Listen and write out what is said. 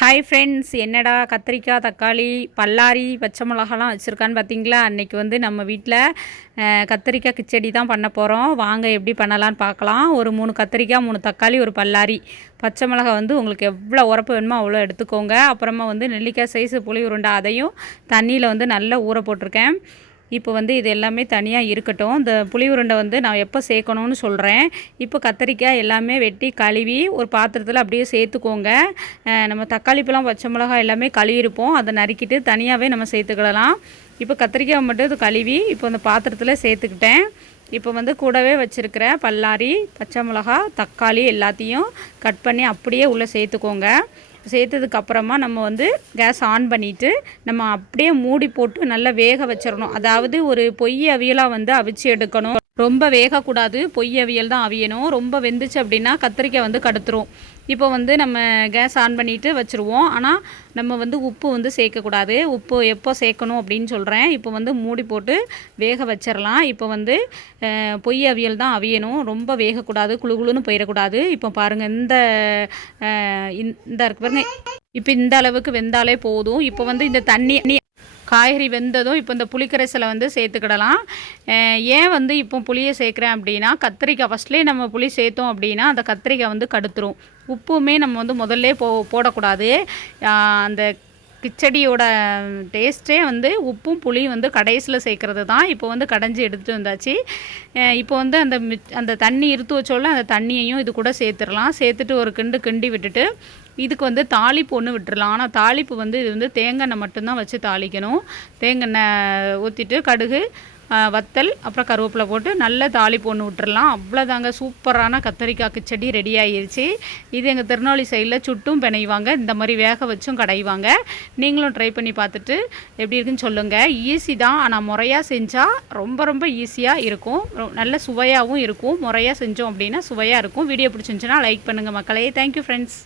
Hi friends என்னடா கத்திரிக்காய் தக்காளி பல்லாரி பச்சை மிளகாலாம் வச்சுருக்கான்னு பார்த்தீங்களா அன்றைக்கி வந்து நம்ம வீட்டில் கத்திரிக்காய் கிச்சடி தான் பண்ண போகிறோம் வாங்க எப்படி பண்ணலான்னு பார்க்கலாம் ஒரு மூணு கத்திரிக்காய் மூணு தக்காளி ஒரு பல்லாரி. பச்சை மிளகா வந்து உங்களுக்கு எவ்வளோ உரப்பு வேணுமோ அவ்வளோ எடுத்துக்கோங்க. அப்புறமா வந்து நெல்லிக்காய் சைஸு புளி உருண்டை அதையும் தண்ணியில் வந்து நல்லா ஊற போட்டிருக்கேன். இப்போ வந்து இது எல்லாமே தனியாக இருக்கட்டும். இந்த புளி உருண்டை வந்து நான் எப்போ சேர்க்கணும்னு சொல்கிறேன் இப்போ கத்திரிக்காய் எல்லாமே வெட்டி கழுவி ஒரு பாத்திரத்தில் அப்படியே சேர்த்துக்கோங்க. நம்ம தக்காளி பழம் பச்சை மிளகாய் எல்லாமே கழுவிருப்போம் அதை நறுக்கிட்டு தனியாகவே நம்ம சேர்த்துக்கிடலாம். இப்போ கத்திரிக்காய் மட்டும் இது கழுவி இப்போ அந்த பாத்திரத்தில் சேர்த்துக்கிட்டேன். இப்போ வந்து கூடவே வச்சுருக்கிற பல்லாரி பச்சை மிளகா தக்காளி எல்லாத்தையும் கட் பண்ணி அப்படியே உள்ளே சேர்த்துக்கோங்க. சேர்த்ததுக்கப்புறமா நம்ம வந்து கேஸ் ஆன் பண்ணிவிட்டு நம்ம அப்படியே மூடி போட்டு நல்லா வேக வச்சிடணும். அதாவது ஒரு பொய் அவியலாக வந்து அவிச்சு எடுக்கணும். ரொம்ப வேகக்கூடாது பொய் அவியல் தான் அவியணும். ரொம்ப வெந்துச்சு அப்படின்னா கத்திரிக்காய் வந்து கடுத்துரும். இப்போ வந்து நம்ம கேஸ் ஆன் பண்ணிவிட்டு வச்சுருவோம். ஆனால் நம்ம வந்து உப்பு வந்து சேர்க்கக்கூடாது. உப்பு எப்போ சேர்க்கணும் அப்படின்னு சொல்கிறேன் இப்போ வந்து மூடி போட்டு வேக வச்சிடலாம் இப்போ வந்து பொய் அவியல் தான் அவியணும். ரொம்ப வேகக்கூடாது குழு குழுன்னு போயிடக்கூடாது இப்போ பாருங்கள் இந்த இந்த இருக்கு பாருங்க. இப்போ இந்த அளவுக்கு வெந்தாலே போதும். இப்போ வந்து இந்த தண்ணி காய்கறி வெந்ததும் இப்போ இந்த புளிக்கரைசலை வந்து சேர்த்துக்கிடலாம். ஏன் வந்து இப்போ புளியை சேர்க்குறேன் அப்படின்னா கத்திரிக்காய் ஃபஸ்ட்லேயே நம்ம புளி சேர்த்தோம் அப்படின்னா அந்த கத்திரிக்காய் வந்து கடுத்துரும். உப்புமே நம்ம வந்து முதல்ல போ போடக்கூடாது. அந்த கிச்சடியோட டேஸ்ட்டே வந்து உப்பும் புளியும் வந்து கடைசியில் சேர்க்குறது தான். இப்போ வந்து கடைஞ்சி எடுத்துகிட்டு வந்தாச்சு. இப்போ வந்து அந்த அந்த தண்ணி இருத்து வச்சோல அந்த தண்ணியையும் இது கூட சேர்த்துடலாம். சேர்த்துட்டு ஒரு கிண்டு கிண்டி விட்டுட்டு இதுக்கு வந்து தாளிப்பு ஒன்று விட்டுடலாம் ஆனால் தாளிப்பு வந்து இது வந்து தேங்காய் மட்டும்தான் வச்சு தாளிக்கணும். தேங்காய் ஊற்றிட்டு கடுகு வத்தல் அப்புறம் கருவேப்பிலை போட்டு நல்ல தாளி பொண்ணு விட்டுறலாம். அவ்வளோதாங்க சூப்பரான கத்தரிக்காய் கிச்சடி ரெடி ஆகிருச்சு இது எங்கள் திருநெல்வேலி சைடில் சுட்டும் பிணைவாங்க. இந்த மாதிரி வேக வச்சும் கடைவாங்க. நீங்களும் ட்ரை பண்ணி பார்த்துட்டு எப்படி இருக்குன்னு சொல்லுங்கள் ஈஸி தான். ஆனால் முறையாக செஞ்சால் ரொம்ப ரொம்ப ஈஸியாக இருக்கும். நல்ல சுவையாகவும் இருக்கும். முறையாக செஞ்சோம் அப்படின்னா சுவையாக இருக்கும். வீடியோ பிடிச்சிருந்துச்சுன்னா லைக் பண்ணுங்கள் மக்களே. Thank you friends